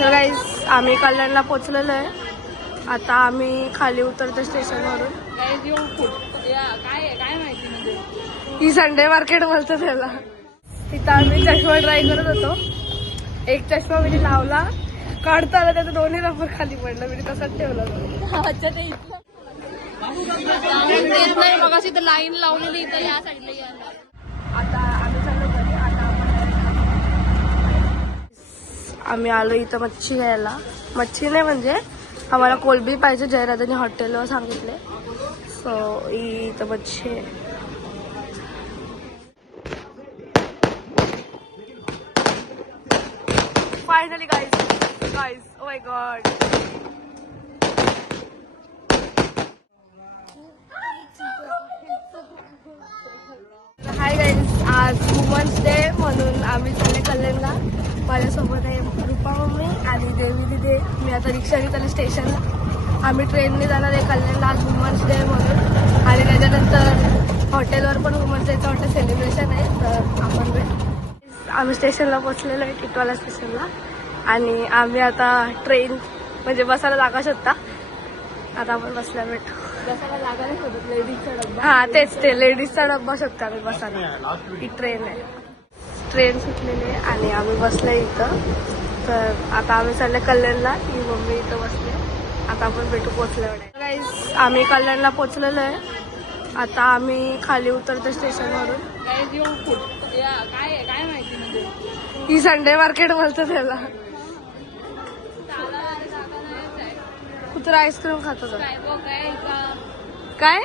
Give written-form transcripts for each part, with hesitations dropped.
तर गाईस आम्ही कल्याणला पोचलेलो आहे. आता आम्ही खाली उतरतो स्टेशनवरून. ही संडे मार्केट बोलतो त्याला. तिथं आम्ही चष्मा ट्राय करत होतो. एक चष्मा मी लावला, काढता आला त्याचा दोन्ही रबर खाली पडलं. मी तसंच ठेवला. मग अशी तर लाईन लावलेली इथं या साईडला यायला. आता आम्ही चाललो घरी. आम्ही आलो इथं मच्छी घ्यायला. मच्छी नाही म्हणजे आम्हाला कोलबी पाहिजे. जयराजांनी हॉटेलवर सांगितले. सो इथं मच्छी आहे. Finally guys oh my God. Hi guys, आज वुमन्स डे म्हणून आम्ही चालले कल्याणला. माझ्यासोबत आहे रुपा मम्मी आणि देवी दिदी. मी आता रिक्षाने चालले स्टेशनला. आम्ही ट्रेनने जाणार आहे कल्याणला आज वुमन्स डे म्हणून. आणि त्याच्यानंतर हॉटेलवर पण वुमन्स डेचं हॉटेल सेलिब्रेशन आहे. तर आपण भेटू. आम्ही स्टेशनला पोचलेलो आहे, टिटवाला स्टेशनला. आणि आम्ही आता ट्रेन म्हणजे बसायला जागा शोधता. आता आपण बसल्या भेटू. बसायला जागा नाही शोधत, लेडीजचा डब्बा. हा तेच ते लेडीजचा डब्बा शोधतो आम्ही बसायला. ही ट्रेन आहे. ट्रेन सुटलेली आहे आणि आम्ही बसले इथं. तर आता आम्ही चालले कल्याणला. ही मम्मी इथं बसले. आता आपण भेटू पोचल्यावर. गाईस आम्ही कल्याणला पोचलेलो आहे. आता आम्ही खाली उतरतो स्टेशनवरून. काय माहिती म्हणजे ही संडे मार्केट बोलतो त्याला. कुत्रा आईस्क्रीम खातो का? काय काय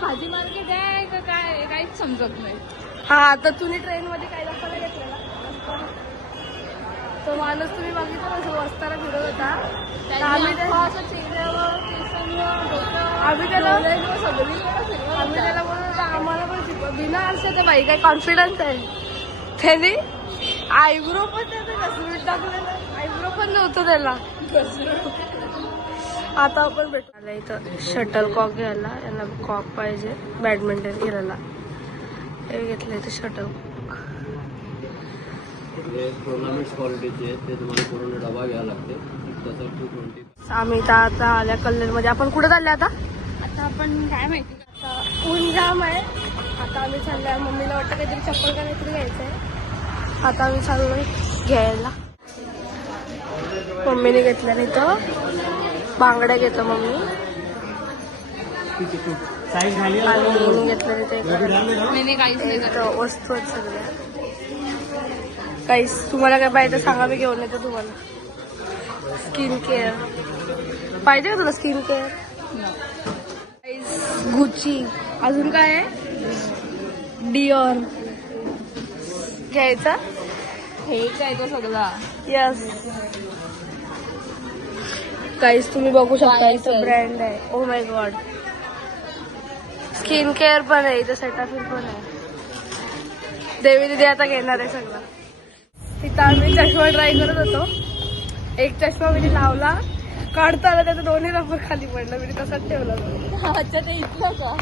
भाजी मार्केट आहे का काय काहीच समजत नाही. हा तर तुम्ही ट्रेन मध्ये काय दाखवायला घेतलेला? तो माणूस तुम्ही बघितला असं वस्तारा फिरत होता. आम्ही त्याला बोलतो आम्हाला पण शिकव. बिना आरशाचं बाई काय कॉन्फिडन्स आहे त्याने. आयब्रो पण त्याचं घसरून टाकलेलं. आयब्रो पण नव्हतं त्याला. आता आपण भेटू. इथं शटल कॉक घ्यायला. यांना कॉक पाहिजे बॅडमिंटन खेळायला. हे घेतलं इथं शटल कॉक. टुर्नामेंट क्वालिटीचे ते तुम्हाला पूर्ण डबा घ्यावा लागते. आम्ही इथं आता आल्या कल्याणमध्ये. आपण कुठे चालले आता? आता आपण काय माहिती. आता ऊन जाम आहे. आता आम्ही चाललोय. मम्मीला वाटतं काहीतरी चप्पल का काहीतरी घ्यायचं आहे. आता आम्ही चाललोय घ्यायला. मम्मीने घेतल्या इथं बांगड्या घेतो मम्मी. आणि घेतलं मी काहीच नाही करत. वस्तू आहेत सगळ्या. काहीच तुम्हाला काय पाहिजे सांगा, मी घेऊन येतो तुम्हाला. स्किन केअर पाहिजे का तुला? स्किन केअर, गुची, अजून काय आहे? डिओर घ्यायचा. हे काय तो सगळा. यस काहीच तुम्ही बघू शकता. इथं ब्रँड आहे. Oh my God. Skin care पण आहे इथं. सेटाफिल पण आहे. देवी दिदी आता घेणार आहे सगळं. तिथं आम्ही चष्मा ट्राय करत होतो. एक चष्मा मी लावला, काढता आला त्याचा दोन्ही रबर खाली पडलं. मी तसंच ठेवला. अच्छा ते इथलं का?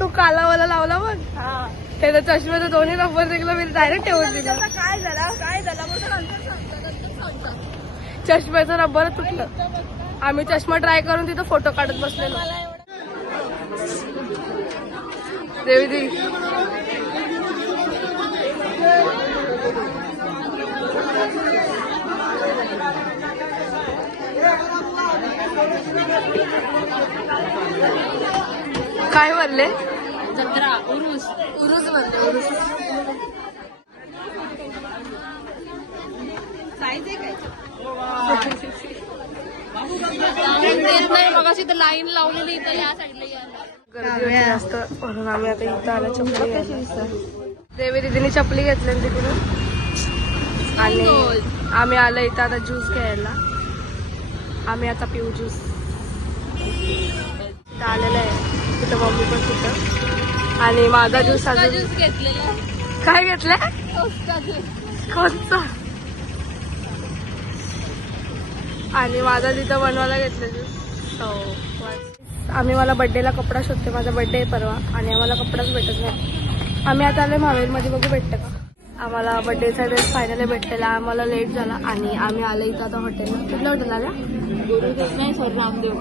तो कालावाला लावला बघ. त्याच्या चष्म्याचं दोन्ही रबर निघलं. मी डायरेक्ट ठेवून दिला. काय झाला चष्म्याचं रबर तुटलं. आम्ही चष्मा ट्राय करून तिथं फोटो काढत बसलेलो. देवी दिदी काय म्हणले? जत्रा उरूस उरूस म्हणते. उरूस मग अशी तर लाईन लावलेली इथं या साईडला यायला. गर्दी होती जास्त म्हणून आम्ही आता इथं आला चपली घ्यायला. देवी दिदीने चपली घेतली तिकडून. आणि आम्ही आलो इथं आता ज्यूस घ्यायला. आम्ही आता पिऊ ज्यूस. आलेलं आहे तिथं मम्मी पण तिथं. आणि माझा ज्यूस अजून ज्यूस घेतलेला. काय घेतलंय? कोणता? आणि माझा तिथं बनवायला घेतलं ज्यूस. आम्ही मला बर्थडेला कपडा शोधते. माझा बर्थडे आहे परवा आणि आम्हाला कपडाच भेटत नाही. आम्ही आता आलोय महावीरमध्ये. बघू भेटतं का. आम्हाला बड्डेचा ड्रेस फायनली भेटलेला. आम्हाला लेट झाला आणि आम्ही आलो इथं आता हॉटेलला. कुठल्या हॉटेल आल्या? गुरुदेव नाही सर रामदेव.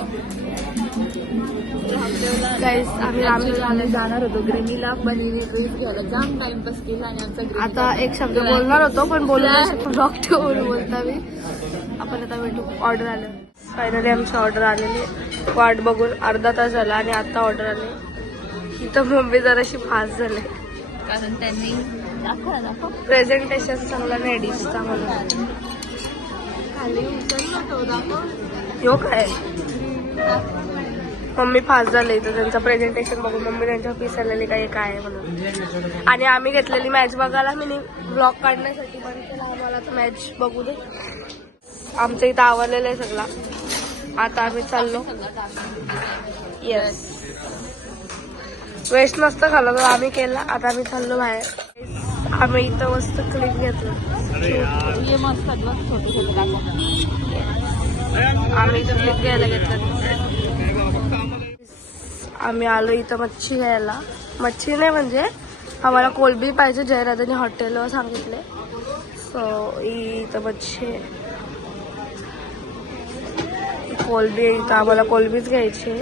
गाईस आम्ही रामदेवला आलो. जाणार होतो ग्रेमीला पण ड्रेस घ्यायला जाम टाइमपास केला आणि आमचा आता एक शब्द बोलणार होतो पण बोलणार ब्लॉग ठेवून बोलता मी. आपण आता भेटू. ऑर्डर आलं. फायनली आमची ऑर्डर आलेली. वाट बघून अर्धा तास झाला आणि आता ऑर्डर आली. इथं मम्मी जराशी फास्ट झाले कारण त्यांनी दाखव प्रेझेंटेशन चांगला नाही डिशचा म्हणून. खाली उचललं तो दाखव. यो काय मम्मी फास्ट झाले तर त्यांचं प्रेझेंटेशन बघून मम्मी त्यांच्या ऑफिस आलेली काय काय आहे म्हणून. आणि आम्ही घेतलेली मॅच बघायला मी ब्लॉग काढण्यासाठी पण केला. आम्हाला तर मॅच बघू दे. आमच्या इथं आवडलेलं आहे सगळा. आता आम्ही चाललो. येस वेस्ट नसतं खाल्लं तर आम्ही केला. आता आम्ही चाललो बाहेर. आम्ही इथं मस्त क्लिप घेतलं. ये मस्त छोटे छोटे दाखव. आम्ही इथं क्लिप घ्यायला घेतलं. आम्ही आलो इथं मच्छी घ्यायला. मच्छी नाही म्हणजे आम्हाला कोलबी पाहिजे. जयराजांनी हॉटेलवर सांगितले. सो इथं मच्छी कोलबी इथं आम्हाला कोलबीच घ्यायची.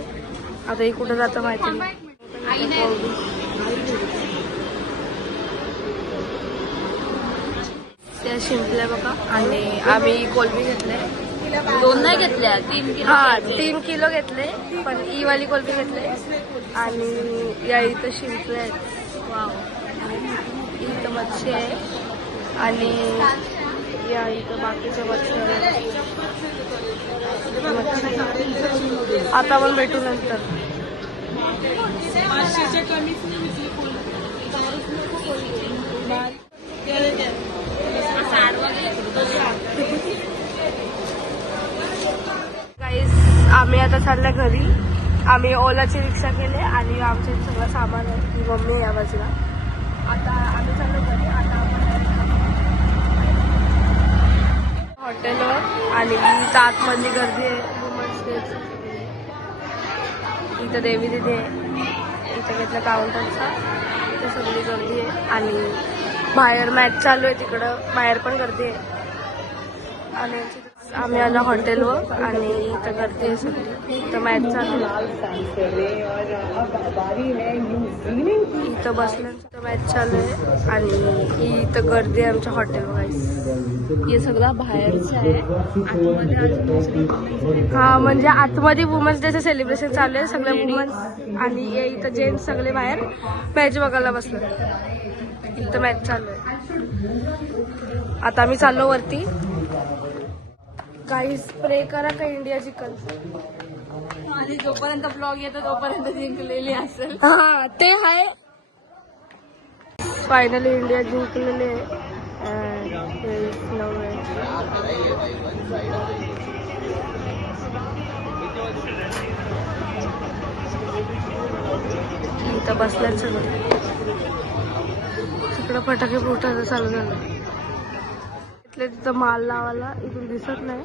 आता ही कुठं जातं माहिती नाही. त्या शिंपल्या बघा. आणि आम्ही कोलबी घेतले. 2 नाही घेतल्या 3 किलो. हा 3 किलो घेतले पण ई वाली कोलबी घेतले. आणि या इथं शिंपले आहेत. वाव इथं मच्छी आहे. आणि या इथं बाकीच्या मच्छी आहेत. आता पण भेटू नंतर. आम्ही आता चालल्या घरी. आम्ही ओलाची रिक्षा केली आणि आमच्या सगळं सामान आहे. ही मम्मी या बाजूला. आता आम्ही चाललो घरी. आता हॉटेलवर आणि इथं आतमध्ये गर्दी आहे. वुमन्स डेची. इथं देवी दिदी आहे. इथं घेतलं काउंटरचा. इथं सगळी गर्दी आहे. आणि बाहेर मॅच चालू आहे तिकडं. बाहेर पण गर्दी आहे. आणि आम्ही आलो हॉटेलवर आणि इथं गर्दी आहे सगळी. इथं मॅच चालू आहे. इथं बसलं. इथं मॅच चालू आहे आणि इथं गर्दी आहे आमच्या हॉटेलवर. हे सगळं बाहेरचं आहे. आतमध्ये अजून हा म्हणजे आतमध्ये वुमन्स डेचं सेलिब्रेशन चालू आहे. सगळे वुमन्स आणि इथं जेंट्स सगळे बाहेर मॅच बघायला बसले. इथं मॅच चालू आहे. आता आम्ही चाललो वरती. काही स्प्रे करा का इंडिया जिंकल. आणि जोपर्यंत ब्लॉग येतो तोपर्यंत जिंकलेली असेल. हा ते आहे. फायनली इंडिया जिंकलेले. इथं बसल्यात सगळं. तिकडं फटाके फुटायचं चालू झालं. तिथं माल लावायला इथून दिसत नाही.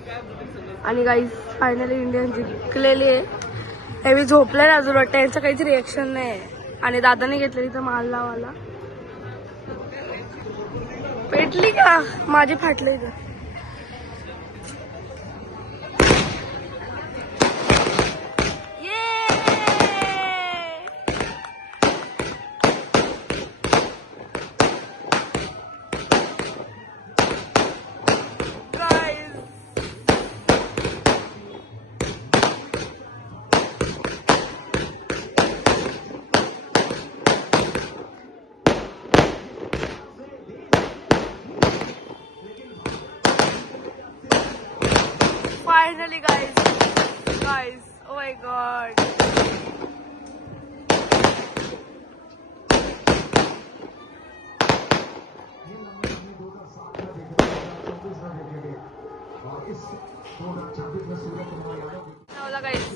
आणि गाईज फायनली इंडियन जिंकलेली आहे. हे मी झोपले ना अजून वाटतं. यांचं काहीच रिएक्शन नाही आहे. आणि दादाने घेतलं तिथं माल लावायला. पेटली का माझी फाटली इथं. Finally, guys, oh my god. Hola, guys.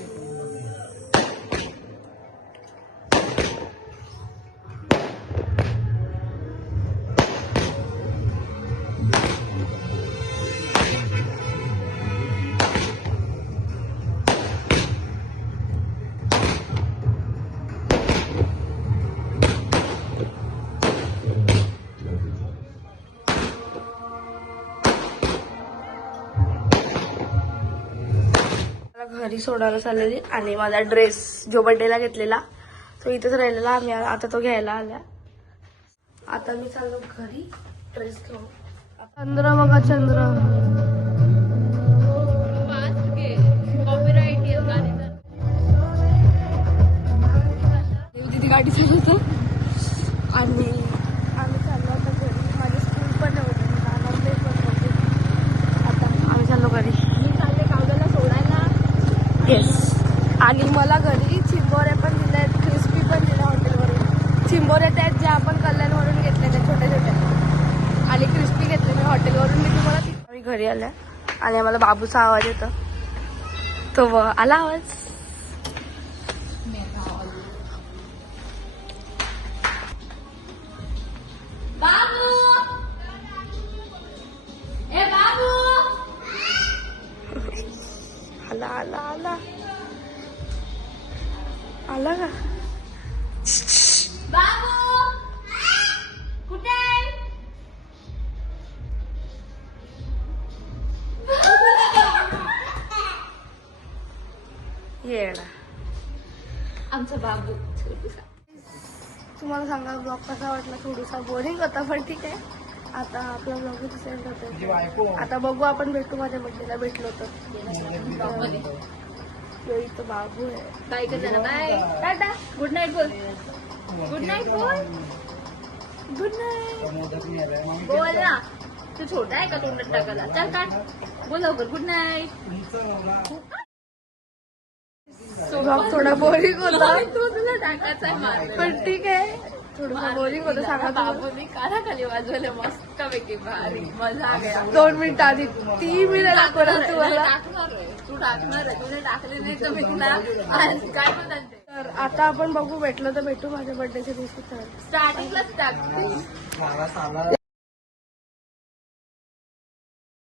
घरी सोडायला चाललेली आणि माझा ड्रेस जो बर्थडेला घेतलेला तो इथेच राहिलेला. आम्ही आता तो घ्यायला आल्या. आता मी चाललो घरी ड्रेस घेऊन. चंद्र बघा चंद्र. तिथे गाडी चालवतो आणि आम्ही चाललो आता घरी. माझी स्कूल पण नव्हतं, मी जाणार नाही पण नव्हते. आता आम्ही चाललो घरी. मी चालले कावल्याला सोडायला. येस. आणि मला घरी चिंबोऱ्या पण दिल्या आहेत, क्रिस्पी पण दिल्या हॉटेलवरून. चिंबोऱ्या त्या आहेत ज्या आपण कल्याणवरून घेतलेल्या छोट्या छोट्या, आणि क्रिस्पी घेतले मी हॉटेलवरून. मी तुम्हाला मी घरी आल्या आणि आम्हाला बाबूचा आवाज येतो. तो आला आवाज. बाबू ए बाबू आला आला आला आला का? बाबू कुठे आहे? येडा. आमचा बाबू छोटूसा. तुम्हाला सांगा ब्लॉग कसा वाटला. थोडासा बोरिंग होता पण ठीक आहे. आता आपला ब्लॉग सेंड होतो. आता बघू आपण भेटू. माझ्या बड्डेला भेटलो तर. यो इथं बाबू आहे. बाय कर जरा. बाय टाटा. गुड नाईट बोल. गुड नाईट बोल. Good night. बोल ना. तू छोटा आहे का तोंडात टाकायला? चल काढ. बोल लवकर. Good night. ब्लॉग थोडा बोरिंग होता तू तुला टाकायचा आहे मार. पण ठीक आहे. थोडंसं बोरिंग होतं सांगा तुम्हाला. बाबूनी कानाखाली वाजवले मस्त पैकी भारी मजा आ गया. 2 मिनिट आधी 3 मिनिट दाखवणार तुम्हाला. टाकणार आहे. तू टाकणार आहे. तुझे टाकले नाही तर मी तुला आज काय म्हणतात ते तर आता आपण बघू. भेटलं तर भेटू माझ्या बर्थडेच्या दिवशी. तर स्टार्टिंगलाच टाकते.